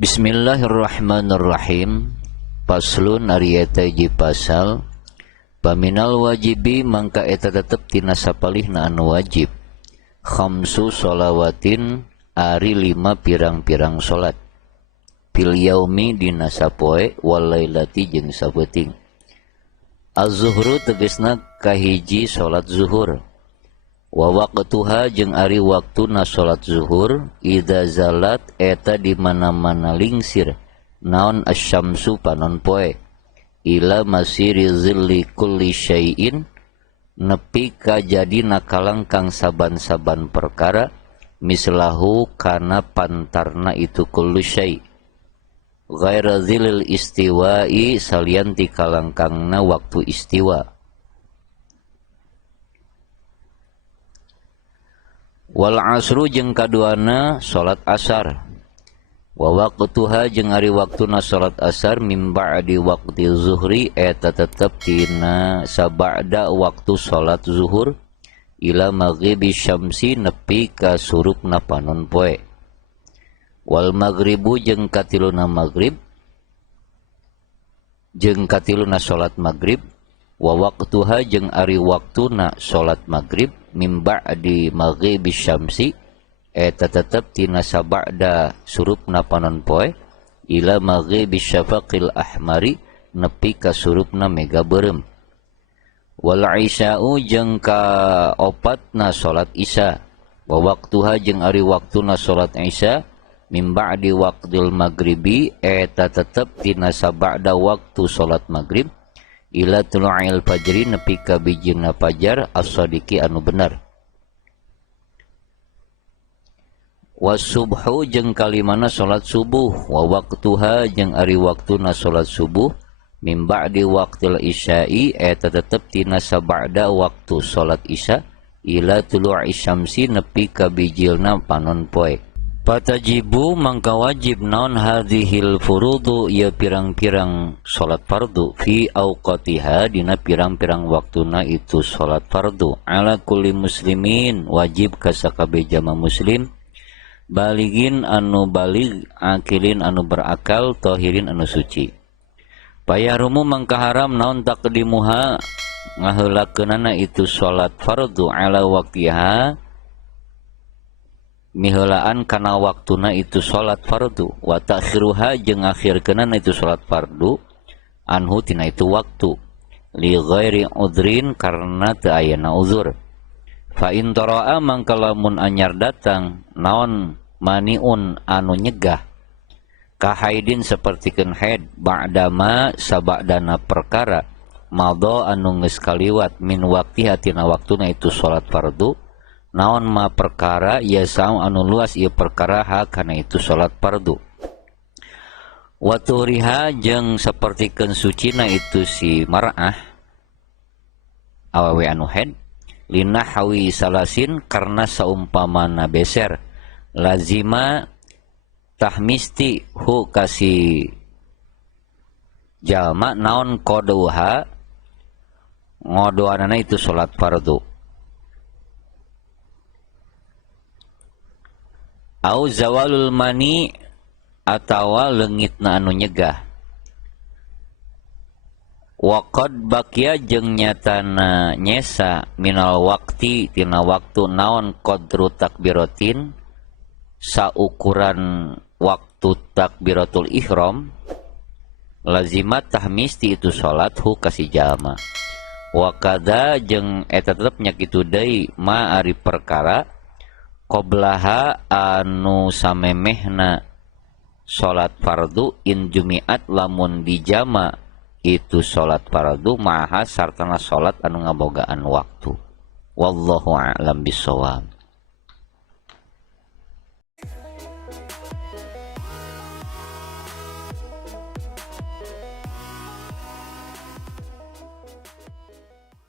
Bismillahirrahmanirrahim. Paslun ari eta hiji pasal. Paminal wajibi mangka eta tetep tina sapalihna anu wajib. Khamsu sholawatin ari 5 pirang-pirang salat. Fil yaumi dina sapoe wal lailati jeung sabeuting. Az-zuhru tegasna kahiji salat zuhur. Wa waqtuha jeung ari waktuna salat zuhur idza zalat eta di mana-mana lingsir naon asyamsu panon poe ila masiri zilli kulli syai'in nepi ka jadina kalangkang saban-saban perkara mislahu kana pantarna itu kullu syai' ghaira zilil istiwa'i salianti kalangkangna waktu istiwa. Wal asru jeung kaduana salat asar. Wa waqtuha jeung ari waktuna salat asar min ba'di waqti zuhri eta tetep tina sabada waktu salat zuhur ila maghribi syamsi nepi ka surupna panon poe. Wal maghribu jeung katiluna maghrib jeung katiluna salat maghrib wa waqtuha jeung ari waktuna salat maghrib min ba'di maghribi syamsi eta tetep tina sabada surupna panon poe ila maghribi syafaqil ahmari nepi ka surupna mega beureum. Wal isya'u jeung ka opatna salat isya wa waqtuha jeung ari waktuna salat isya min ba'di waqtil maghribi eta tetep tina sabada waktu salat maghrib ila tulu'il fajri nepi ka bijina fajar as-sadiqi anu bener. Was-subhu jeung kalimana salat subuh wa waqtuha jeung ari waktuna salat subuh min ba'di waqtil isya'i eta tetep tina sabada waktu salat isya ila tulu'i syamsi nepi ka bijilna panon poe. Fatajibu mangka wajib naon hadhil furudu ya pirang-pirang salat fardu fi auqatiha dina pirang-pirang waktuna itu salat fardu ala kulli muslimin wajib ka sakabeh jama muslim baligin anu balig akilin anu berakal tahirin anu suci. Payahrumu mangka haram naon taqdimuha ngaheulakeunana itu salat fardu ala waqtiha miheulaan kana waktuna itu salat fardu wa ta'khiruha jeung ngakhirkeunana itu salat fardu anhu tina itu waktu li ghairi udrin karena teu ayana uzur. Fa in taraa mangka lamun anyar datang naon maniun anu nyegah ka haidin sapertikeun haid ba'dama sabadana perkara madha anu geus kaliwat min waqtiha tina waktuna itu salat fardu naon ma perkara ya saum anu luas ieu perkara ha kana itu salat fardu. Wa turiha jeung sapertikeun sucina itu si mar'ah awewe anu haid linahwi salasin karena saumpamana beser lazima tahmisti hu kasi jalma naon qodauha ngodoanana itu salat fardu. Au zawalul mani atawa leungitna anu nyegah. Wa qad baqiya jeung nyatana nyesa minal waqti tina waktu naon qadru takbiratin saukuran waktu takbiratul ihram lazimat tahmisti itu salat hu kasih jalma. Wa kada jeung eta tetep nya kitu deui ma ari perkara qoblaha anu samemehna salat fardu in jumiat lamun dijama itu salat fardu maha sartana salat anu ngabogaan waktu. Wallahu a'lam bissawab.